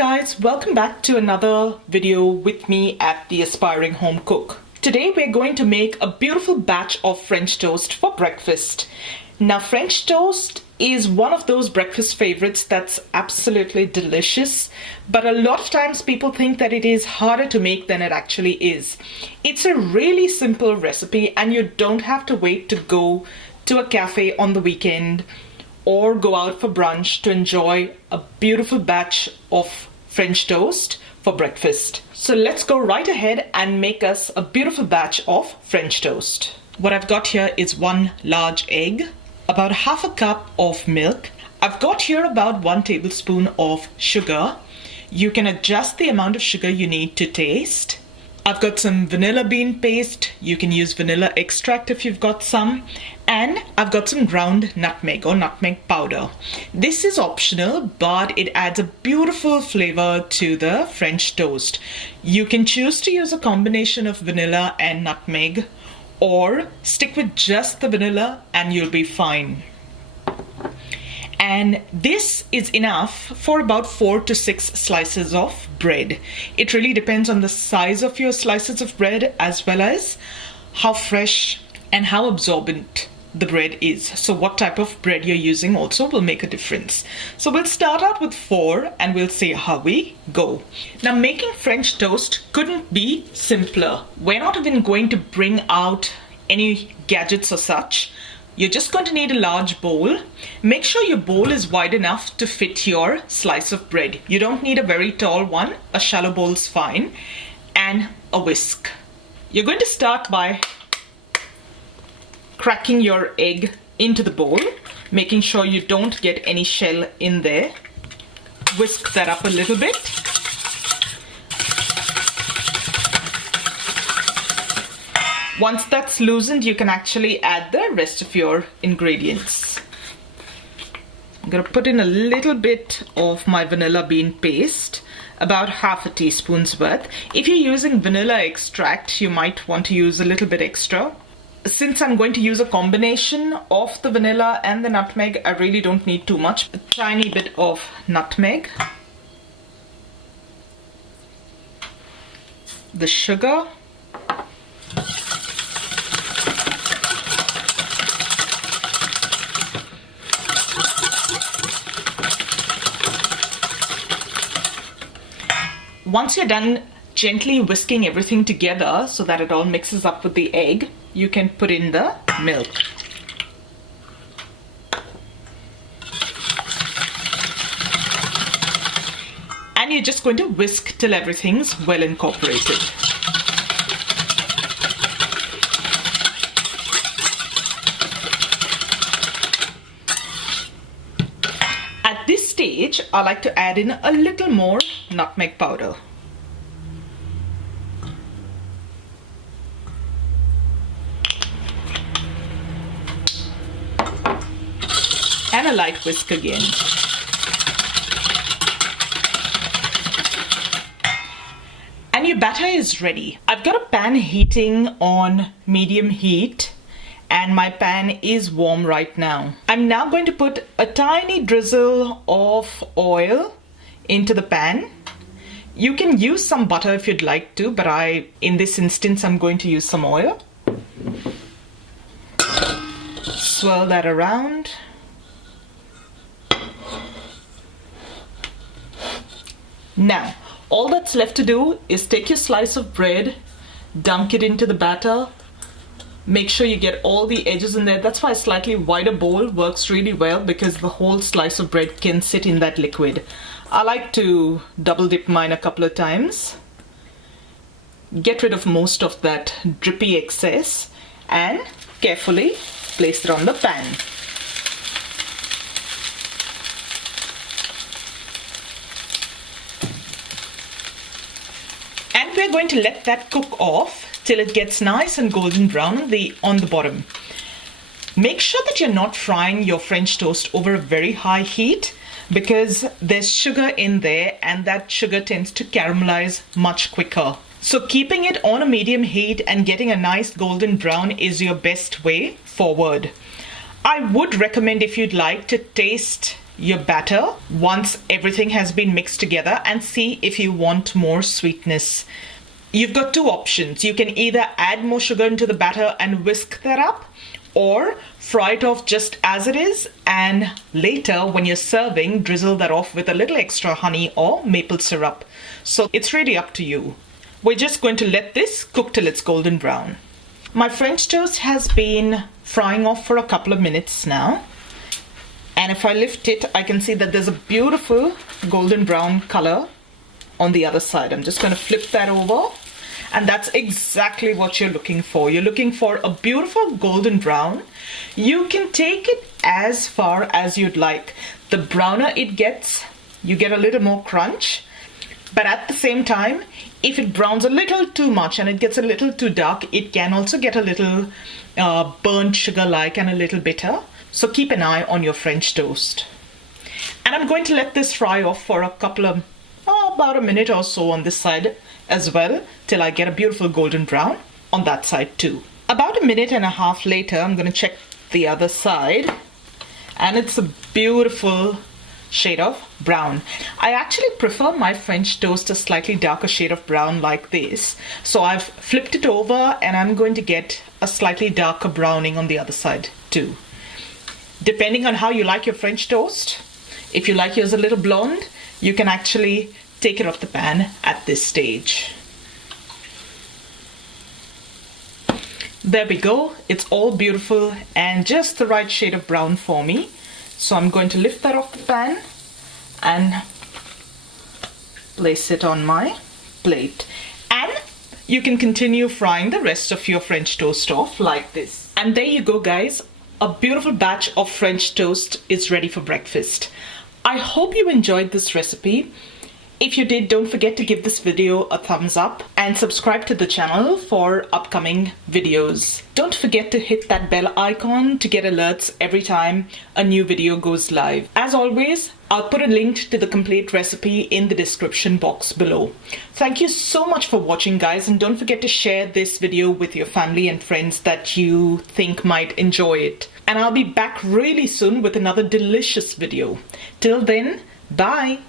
guys, welcome back to another video with me at The Aspiring Home Cook. Today we're going to make a beautiful batch of French toast for breakfast. Now French toast is one of those breakfast favorites that's absolutely delicious, but a lot of times people think that it is harder to make than it actually is. It's a really simple recipe and you don't have to wait to go to a cafe on the weekend or go out for brunch to enjoy a beautiful batch of French toast for breakfast. So let's go right ahead and make us a beautiful batch of French toast. What I've got here is 1 large egg, about half a cup of milk. I've got here about 1 tablespoon of sugar. You can adjust the amount of sugar you need to taste. I've got some vanilla bean paste. You can use vanilla extract if you've got some. And I've got some ground nutmeg or nutmeg powder. This is optional, but it adds a beautiful flavor to the French toast. You can choose to use a combination of vanilla and nutmeg, or stick with just the vanilla and you'll be fine. And this is enough for about 4 to 6 slices of bread. It really depends on the size of your slices of bread as well as how fresh and how absorbent the bread is. So what type of bread you're using also will make a difference. So we'll start out with 4 and we'll see how we go. Now making French toast couldn't be simpler. We're not even going to bring out any gadgets or such. You're just going to need a large bowl. Make sure your bowl is wide enough to fit your slice of bread. You don't need a very tall one. A shallow bowl's fine. And a whisk. You're going to start by cracking your egg into the bowl, making sure you don't get any shell in there. Whisk that up a little bit. Once that's loosened, you can actually add the rest of your ingredients. I'm going to put in a little bit of my vanilla bean paste, about half a teaspoon's worth. If you're using vanilla extract, you might want to use a little bit extra. Since I'm going to use a combination of the vanilla and the nutmeg, I really don't need too much. A tiny bit of nutmeg. The sugar. Once you're done gently whisking everything together so that it all mixes up with the egg, you can put in the milk. And you're just going to whisk till everything's well incorporated. At this stage, I like to add in a little more nutmeg powder. And a light whisk again. And your batter is ready. I've got a pan heating on medium heat and my pan is warm right now. I'm now going to put a tiny drizzle of oil into the pan. You can use some butter if you'd like to, but in this instance, I'm going to use some oil. Swirl that around. Now, all that's left to do is take your slice of bread, dunk it into the batter, make sure you get all the edges in there. That's why a slightly wider bowl works really well, because the whole slice of bread can sit in that liquid. I like to double dip mine a couple of times. Get rid of most of that drippy excess and carefully place it on the pan. And we're going to let that cook off till it gets nice and golden brown on the bottom. Make sure that you're not frying your French toast over a very high heat, because there's sugar in there and that sugar tends to caramelize much quicker. So keeping it on a medium heat and getting a nice golden brown is your best way forward. I would recommend, if you'd like, to taste your batter once everything has been mixed together and see if you want more sweetness. You've got two options. You can either add more sugar into the batter and whisk that up, or fry it off just as it is and later when you're serving drizzle that off with a little extra honey or maple syrup. So it's really up to you. We're just going to let this cook till it's golden brown. My French toast has been frying off for a couple of minutes now, and if I lift it I can see that there's a beautiful golden brown color on the other side. I'm just going to flip that over, and that's exactly what you're looking for. You're looking for a beautiful golden brown. You can take it as far as you'd like. The browner it gets, you get a little more crunch, but at the same time, if it browns a little too much and it gets a little too dark, it can also get a little burnt sugar-like and a little bitter. So keep an eye on your French toast. And I'm going to let this fry off for a couple of, about a minute or so on this side as well, till I get a beautiful golden brown on that side too. About a minute and a half later, I'm going to check the other side, and it's a beautiful shade of brown. I actually prefer my French toast a slightly darker shade of brown like this. So I've flipped it over and I'm going to get a slightly darker browning on the other side too. Depending on how you like your French toast, if you like yours a little blonde, you can actually take it off the pan at this stage. There we go. It's all beautiful and just the right shade of brown for me. So I'm going to lift that off the pan and place it on my plate. And you can continue frying the rest of your French toast off like this. And there you go, guys. A beautiful batch of French toast is ready for breakfast. I hope you enjoyed this recipe. If you did, don't forget to give this video a thumbs up and subscribe to the channel for upcoming videos. Don't forget to hit that bell icon to get alerts every time a new video goes live. As always, I'll put a link to the complete recipe in the description box below. Thank you so much for watching, guys, and don't forget to share this video with your family and friends that you think might enjoy it. And I'll be back really soon with another delicious video. Till then, bye!